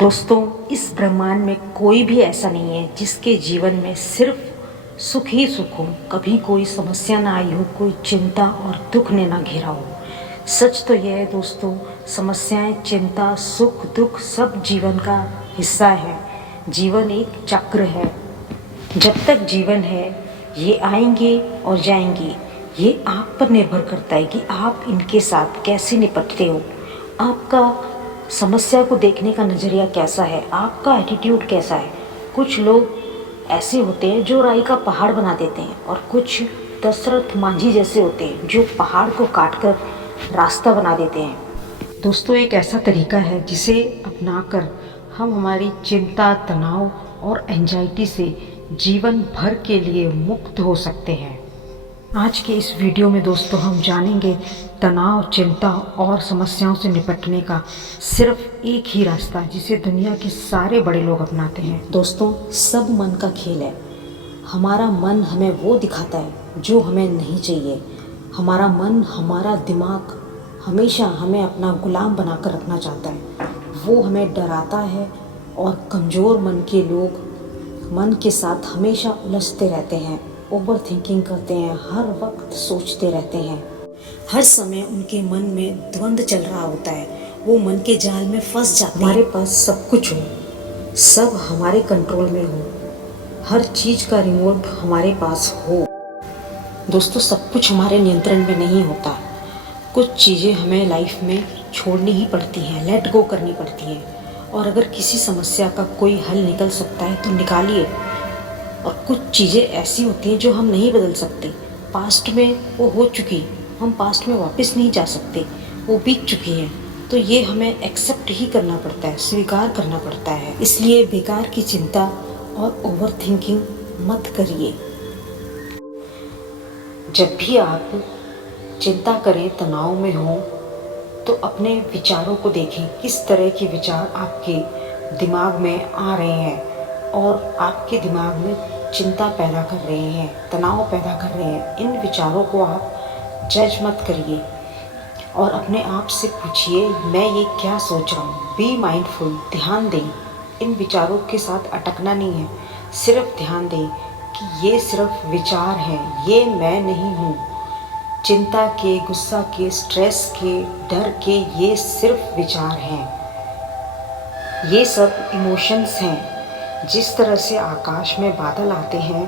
दोस्तों, इस ब्रह्मांड में कोई भी ऐसा नहीं है जिसके जीवन में सिर्फ सुख ही सुख हो, कभी कोई समस्या ना आई हो, कोई चिंता और दुख ने ना घेरा हो। सच तो यह है दोस्तों, समस्याएं, चिंता, सुख, दुख सब जीवन का हिस्सा है। जीवन एक चक्र है। जब तक जीवन है ये आएंगे और जाएंगे। ये आप पर निर्भर करता है कि आप इनके साथ कैसे निपटते हो। आपका समस्या को देखने का नज़रिया कैसा है, आपका एटीट्यूड कैसा है। कुछ लोग ऐसे होते हैं जो राई का पहाड़ बना देते हैं और कुछ दशरथ मांझी जैसे होते हैं जो पहाड़ को काटकर रास्ता बना देते हैं। दोस्तों, एक ऐसा तरीका है जिसे अपनाकर हम हमारी चिंता, तनाव और एंजाइटी से जीवन भर के लिए मुक्त हो सकते हैं। आज के इस वीडियो में दोस्तों हम जानेंगे तनाव, चिंता और समस्याओं से निपटने का सिर्फ एक ही रास्ता जिसे दुनिया के सारे बड़े लोग अपनाते हैं। दोस्तों, सब मन का खेल है। हमारा मन हमें वो दिखाता है जो हमें नहीं चाहिए। हमारा मन, हमारा दिमाग हमेशा हमें अपना गुलाम बनाकर रखना चाहता है। वो हमें डराता है और कमज़ोर मन के लोग मन के साथ हमेशा उलझते रहते हैं, ओवर थिंकिंग करते हैं, हर वक्त सोचते रहते हैं। हर समय उनके मन में द्वंद्व चल रहा होता है। वो मन के जाल में फंस जाते हैं। हमारे पास सब कुछ हो, सब हमारे कंट्रोल में हो, हर चीज़ का रिमोट हमारे पास हो। दोस्तों, सब कुछ हमारे नियंत्रण में नहीं होता। कुछ चीज़ें हमें लाइफ में छोड़नी ही पड़ती हैं, लेट गो करनी पड़ती हैं। और अगर किसी समस्या का कोई हल निकल सकता है तो निकालिए। और कुछ चीज़ें ऐसी होती हैं जो हम नहीं बदल सकते। पास्ट में वो हो चुकी, हम पास्ट में वापस नहीं जा सकते, वो बीत चुकी है। तो ये हमें एक्सेप्ट ही करना पड़ता है, स्वीकार करना पड़ता है। इसलिए बेकार की चिंता और ओवर थिंकिंग मत करिए। जब भी आप चिंता करें, तनाव में हो, तो अपने विचारों को देखें। किस तरह के विचार आपके दिमाग में आ रहे हैं और आपके दिमाग में चिंता पैदा कर रहे हैं, तनाव पैदा कर रहे हैं। इन विचारों को आप जज मत करिए और अपने आप से पूछिए, मैं ये क्या सोच रहा हूँ। बी माइंडफुल, ध्यान दें। इन विचारों के साथ अटकना नहीं है, सिर्फ ध्यान दें कि ये सिर्फ विचार हैं, ये मैं नहीं हूँ। चिंता के, गुस्सा के, स्ट्रेस के, डर के ये सिर्फ विचार हैं। ये सब इमोशंस हैं। जिस तरह से आकाश में बादल आते हैं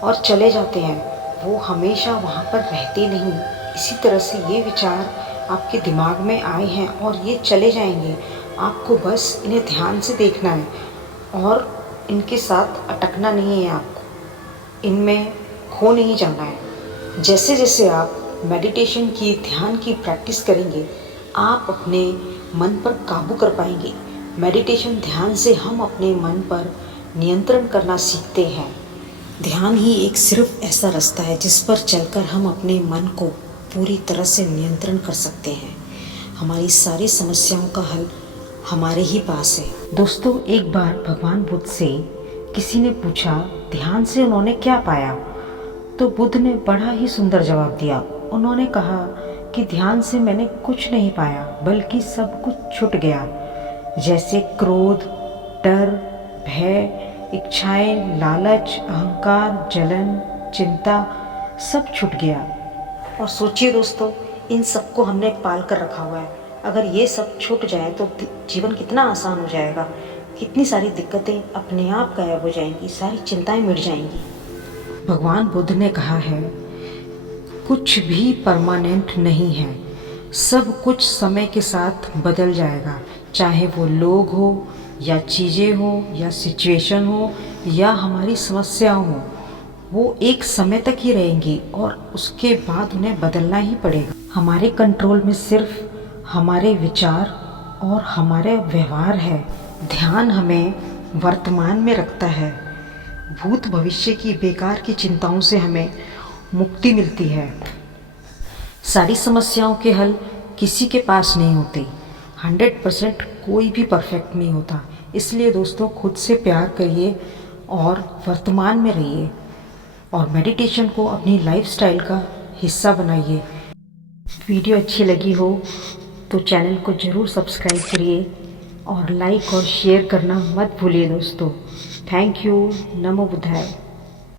और चले जाते हैं, वो हमेशा वहाँ पर रहते नहीं। इसी तरह से ये विचार आपके दिमाग में आए हैं और ये चले जाएंगे। आपको बस इन्हें ध्यान से देखना है और इनके साथ अटकना नहीं है। आपको इनमें खो नहीं जाना है। जैसे जैसे आप मेडिटेशन की, ध्यान की प्रैक्टिस करेंगे, आप अपने मन पर काबू कर पाएंगे। मेडिटेशन, ध्यान से हम अपने मन पर नियंत्रण करना सीखते हैं। ध्यान ही एक सिर्फ ऐसा रास्ता है जिस पर चलकर हम अपने मन को पूरी तरह से नियंत्रण कर सकते हैं। हमारी सारी समस्याओं का हल हमारे ही पास है। दोस्तों, एक बार भगवान बुद्ध से किसी ने पूछा ध्यान से उन्होंने क्या पाया, तो बुद्ध ने बड़ा ही सुंदर जवाब दिया। उन्होंने कहा कि ध्यान से मैंने कुछ नहीं पाया, बल्कि सब कुछ छूट गया। जैसे क्रोध, डर, भय, इच्छाएं, लालच, अहंकार, जलन, चिंता, सब छूट गया। और सोचिए दोस्तों, इन सबको हमने पाल कर रखा हुआ है। अगर ये सब छूट जाए तो जीवन कितना आसान हो जाएगा। कितनी सारी दिक्कतें अपने आप गायब हो जाएंगी, सारी चिंताएं मिट जाएंगी। भगवान बुद्ध ने कहा है, कुछ भी परमानेंट नहीं है, सब कुछ समय के साथ बदल जाएगा। चाहे वो लोग हो या चीज़ें हो या सिचुएशन हो या हमारी समस्या हो, वो एक समय तक ही रहेंगी और उसके बाद उन्हें बदलना ही पड़ेगा। हमारे कंट्रोल में सिर्फ हमारे विचार और हमारे व्यवहार है। ध्यान हमें वर्तमान में रखता है। भूत भविष्य की बेकार की चिंताओं से हमें मुक्ति मिलती है। सारी समस्याओं के हल किसी के पास नहीं होते। 100% कोई भी परफेक्ट नहीं होता। इसलिए दोस्तों, खुद से प्यार करिए और वर्तमान में रहिए और मेडिटेशन को अपनी लाइफस्टाइल का हिस्सा बनाइए। वीडियो अच्छी लगी हो तो चैनल को ज़रूर सब्सक्राइब करिए और लाइक और शेयर करना मत भूलिए दोस्तों। Thank you. नमो बुद्धाय।